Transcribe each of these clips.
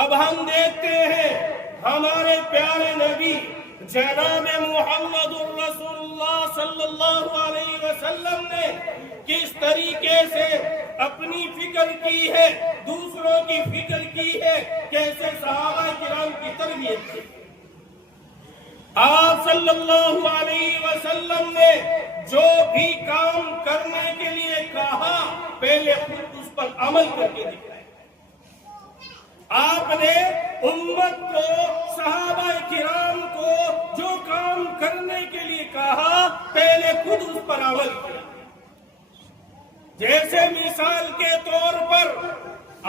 اب ہم دیکھتے ہیں ہمارے پیارے نبی جناب محمد الرسول اللہ صلی اللہ علیہ وسلم نے کس طریقے سے اپنی فکر کی ہے، دوسروں کی فکر کی ہے، کیسے صحابہ کرام کی تربیت کی۔ آپ صلی اللہ علیہ وسلم نے جو بھی کام کرنے کے لیے کہا پہلے خود اس پر عمل کر کے دکھایا۔ آپ نے امت کو، صحابہ کرام کو جو کام کرنے کے لیے کہا پہلے خود اس پر عمل کیا۔ جیسے مثال کے طور پر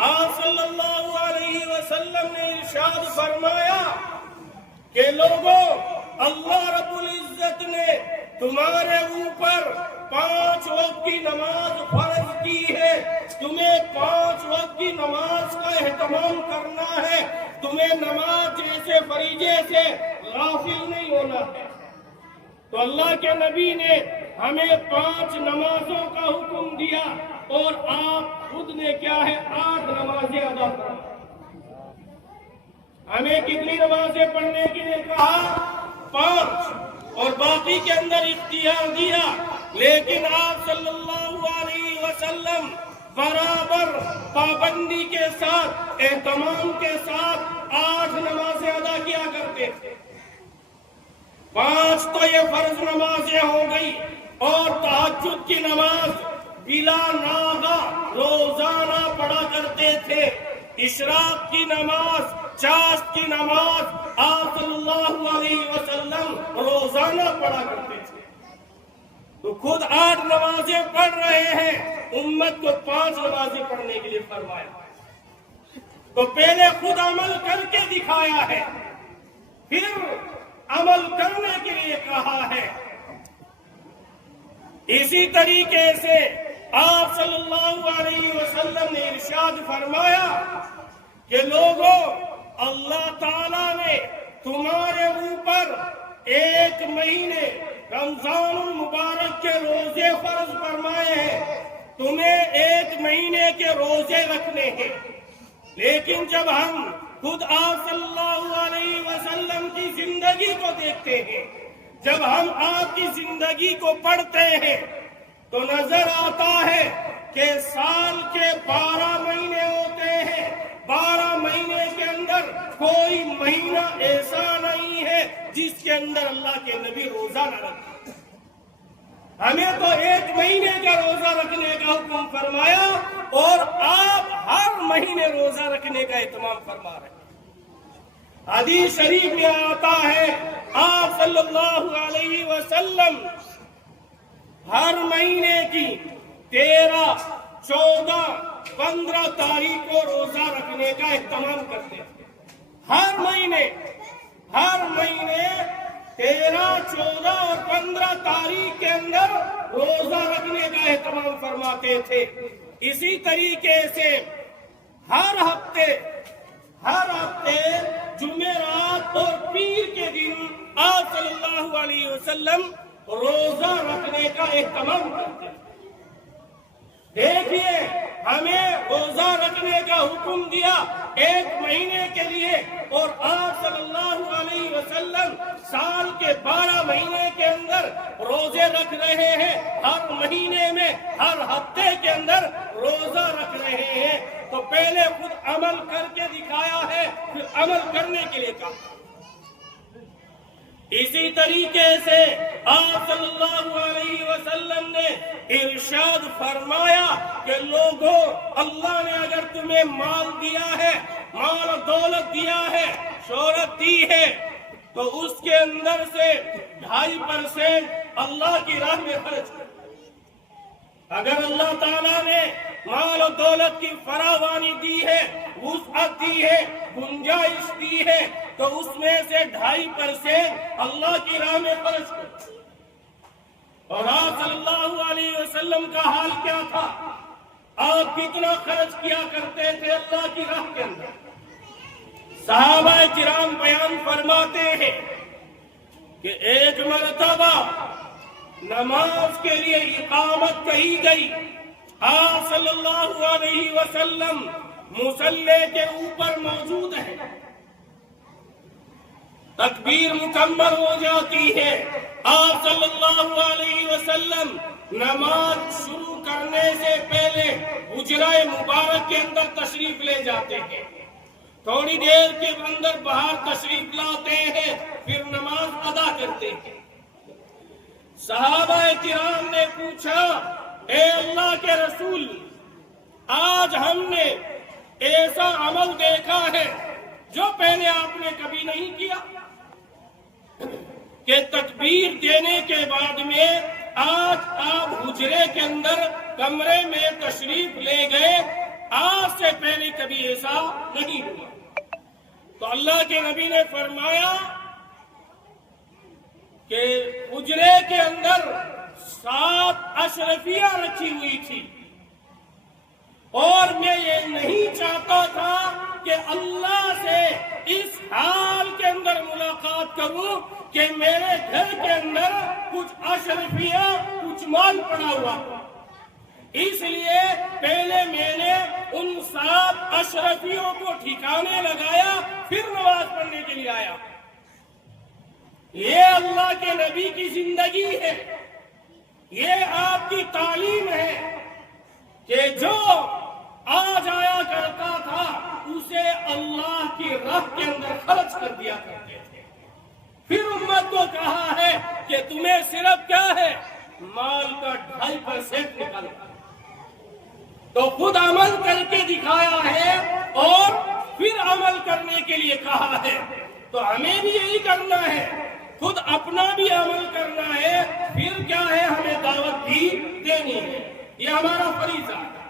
آپ صلی اللہ علیہ وسلم نے ارشاد فرمایا کہ لوگوں، اللہ رب العزت نے تمہارے اوپر 5 وقت کی نماز فرض کی ہے، تمہیں 5 وقت کی نماز کا اہتمام کرنا ہے، تمہیں نماز جیسے فریضے سے غافل نہیں ہونا ہے۔ تو اللہ کے نبی نے ہمیں 5 نمازوں کا حکم دیا اور آپ خود نے کیا ہے 8 نمازیں ادا کریں۔ ہمیں کتنی نمازیں پڑھنے کے لیے کہا؟ 5، اور باقی کے اندر اختیار دیا، لیکن آپ صلی اللہ علیہ وسلم برابر پابندی کے ساتھ، اہتمام کے ساتھ 8 نمازیں ادا کیا کرتے تھے۔ 5 تو یہ فرض نمازیں ہو گئی، اور تہجد کی نماز بلا ناغہ روزانہ پڑھا کرتے تھے۔ اشراق کی نماز، چاشت کی نماز آپ صلی اللہ علیہ وسلم روزانہ پڑھا کرتے تھے۔ تو خود 8 نمازیں پڑھ رہے ہیں، امت کو 5 نمازیں پڑھنے کے لیے فرمایا۔ تو پہلے خود عمل کر کے دکھایا ہے، پھر عمل کرنے کے لیے کہا ہے۔ اسی طریقے سے آپ صلی اللہ علیہ وسلم نے ارشاد فرمایا کہ لوگوں، اللہ تعالیٰ نے تمہارے اوپر 1 مہینے رمضان المبارک کے روزے فرض فرمائے ہیں، تمہیں 1 مہینے کے روزے رکھنے ہیں۔ لیکن جب ہم خود آپ صلی اللہ علیہ وسلم کی زندگی کو دیکھتے ہیں، جب ہم آپ کی زندگی کو پڑھتے ہیں، تو نظر آتا ہے کہ سال کے 12 مہینے ہوتے ہیں، 12 مہینے کے اندر کوئی مہینہ ایسا نہیں ہے جس کے اندر اللہ کے نبی روزہ نہ رکھتے۔ ہمیں تو 1 مہینے کا روزہ رکھنے کا حکم فرمایا، اور آپ ہر مہینے روزہ رکھنے کا اہتمام فرما رہے ہیں۔ حدیث شریف میں آتا ہے آپ صلی اللہ علیہ وسلم ہر مہینے کی 13، 14، 15 تاریخ کو روزہ رکھنے کا اہتمام کرتے ہیں۔ ہر مہینے 13، 14 اور 15 تاریخ کے اندر روزہ رکھنے کا اہتمام فرماتے تھے۔ اسی طریقے سے ہر ہفتے جمعرات اور پیر کے دن آپ صلی اللہ علیہ وسلم روزہ رکھنے کا اہتمام کرتے ہیں۔ دیکھیے، ہمیں روزہ رکھنے کا حکم دیا 1 مہینے کے لیے، اور آپ صلی اللہ علیہ وسلم سال کے 12 مہینے کے اندر روزے رکھ رہے ہیں، ہر مہینے میں، ہر ہفتے کے اندر روزہ رکھ رہے ہیں۔ تو پہلے خود عمل کر کے دکھایا ہے، پھر عمل کرنے کے لیے کہا۔ اسی طریقے سے آپ صلی اللہ علیہ وسلم نے ارشاد فرمایا کہ لوگوں، اللہ نے اگر تمہیں مال دیا ہے، مال و دولت دیا ہے، شہرت دی ہے، تو اس کے اندر سے 2.5% اللہ کی راہ میں خرچ کرو۔ اگر اللہ تعالیٰ نے مال و دولت کی فراوانی دی ہے، وسعت دی ہے، گنجائش دی ہے، تو اس میں سے 2.5% اللہ کی راہ میں خرچ کرو۔ اور آپ صلی اللہ علیہ وسلم کا حال کیا تھا؟ آپ کتنا خرچ کیا کرتے تھے اللہ کی راہ کے اندر؟ صحابہ کرام بیان فرماتے ہیں کہ ایک مرتبہ نماز کے لیے اقامت کہی گئی، آپ صلی اللہ علیہ وسلم مصلی کے اوپر موجود ہیں، تکبیر مکمل ہو جاتی ہے، آپ صلی اللہ علیہ وسلم نماز شروع کرنے سے پہلے حجرہ مبارک کے اندر تشریف لے جاتے ہیں، تھوڑی دیر کے اندر باہر تشریف لاتے ہیں، پھر نماز ادا کرتے ہیں۔ صحابہ کرام نے پوچھا، اے اللہ کے رسول، آج ہم نے ایسا عمل دیکھا ہے جو پہلے آپ نے کبھی نہیں کیا، کہ تکبیر دینے کے بعد میں آج آپ حجرے کے اندر کمرے میں تشریف لے گئے، آج سے پہلے کبھی ایسا نہیں ہوا۔ تو اللہ کے نبی نے فرمایا کہ حجرے کے اندر 7 اشرفیاں رکھی ہوئی تھی، اور میں یہ نہیں چاہتا تھا کہ اللہ سے اس حال کے اندر ملاقات کروں کہ میرے گھر کے اندر کچھ اشرفیاں، کچھ مال پڑا ہوا، اس لیے پہلے میں نے ان 7 اشرفیوں کو ٹھکانے لگایا، پھر نماز پڑھنے کے لیے آیا۔ یہ اللہ کے نبی کی زندگی ہے، یہ آپ کی تعلیم ہے کہ جو آج آیا کرتا تھا اسے اللہ کی راہ کے اندر خرچ کر دیا کرتے تھے۔ پھر امت کو کہا ہے کہ تمہیں صرف کیا ہے، مال کا 2.5% نکالنا، تو خود عمل کر کے دکھایا ہے اور پھر عمل کرنے کے لیے کہا ہے، تو ہمیں بھی یہی کرنا ہے، خود اپنا بھی عمل کرنا ہے، پھر کیا ہے، ہمیں دعوت بھی دینی ہے، یہ ہمارا فریضہ ہے۔